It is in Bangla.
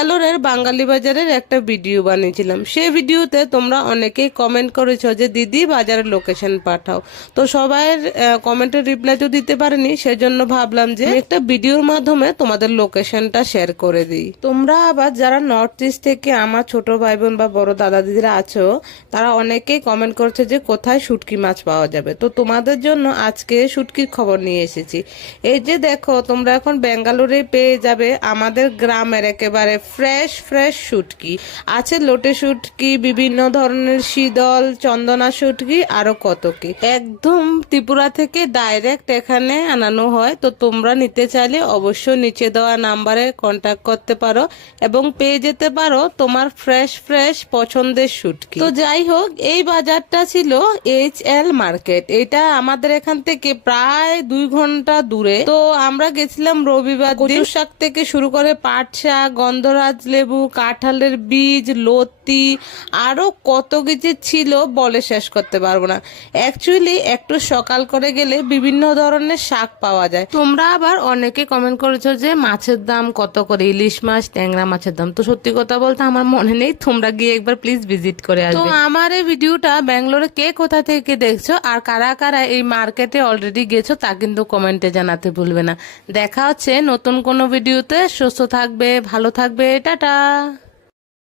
ব্যাঙ্গালোরের বাঙালি বাজারের একটা ভিডিও বানিয়েছিলাম। সেই ভিডিওতে তোমরা অনেকেই কমেন্ট করেছো যে দিদি বাজারের লোকেশন পাঠাও। তো সবাইয়ের কমেন্টের রিপ্লাই তো দিতে পারিনি, সেজন্য ভাবলাম যে একটা ভিডিওর মাধ্যমে তোমাদের লোকেশনটা শেয়ার করে দিই। তোমরা আবার যারা নর্থ ইস্ট থেকে আমার ছোট ভাই বোন বা বড় দাদা দিদিরা আছো, তারা অনেকেই কমেন্ট করছে যে কোথায় শুটকি মাছ পাওয়া যাবে। তো তোমাদের জন্য আজকে শুটকির খবর নিয়ে এসেছি। এই যে দেখো, তোমরা এখন ব্যাঙ্গালোরে পেয়ে যাবে আমাদের গ্রামের একেবারে ফ্রেশ ফ্রেশ শুটকি। আছে লোটে শুটকি, বিভিন্ন ধরনের শীতল, চন্দনা শুটকি, আরো কত কি। একদম ত্রিপুরা থেকে ডাইরেক্ট এখানে আনানো হয়। তো তোমরা নিতে চাইলে অবশ্যই নিচে দেওয়া নাম্বারে কন্ট্যাক্ট করতে পারো এবং পেয়ে যেতে পারো তোমার ফ্রেশ ফ্রেশ পছন্দের শুটকি। তো যাই হোক, এই বাজারটা ছিল HL মার্কেট। এটা আমাদের এখান থেকে প্রায় 2 ঘন্টা দূরে। তো আমরা গেছিলাম রবিবার। কচু শাক থেকে শুরু করে পাট শাক, গন্ধরাজ লেবু, কাঁঠালের বীজ, লতি, আরো কত কিছু ছিল বলে শেষ করতে পারবো না। অ্যাকচুয়ালি একটু সকাল করে গেলে বিভিন্ন ধরনের শাক পাওয়া যায়। তোমরা আবার অনেকে কমেন্ট করেছো যে মাছের দাম কত করে, ইলিশ মাছ, ট্যাংরা মাছের দাম। তো সত্যি কথা বলতে আমার মনে নেই, তোমরা গিয়ে একবার প্লিজ ভিজিট করে আসবে। তো আমার এই ভিডিওটা ব্যাঙ্গালোরে কে কোথা থেকে দেখছো আর কারা কারা এই মার্কেটে অলরেডি গেছো তা কিন্তু কমেন্টে জানাতে ভুলবে না। দেখা হচ্ছে নতুন কোনো ভিডিওতে। সুস্থ থাকবে, ভালো থাকবে, টাটা।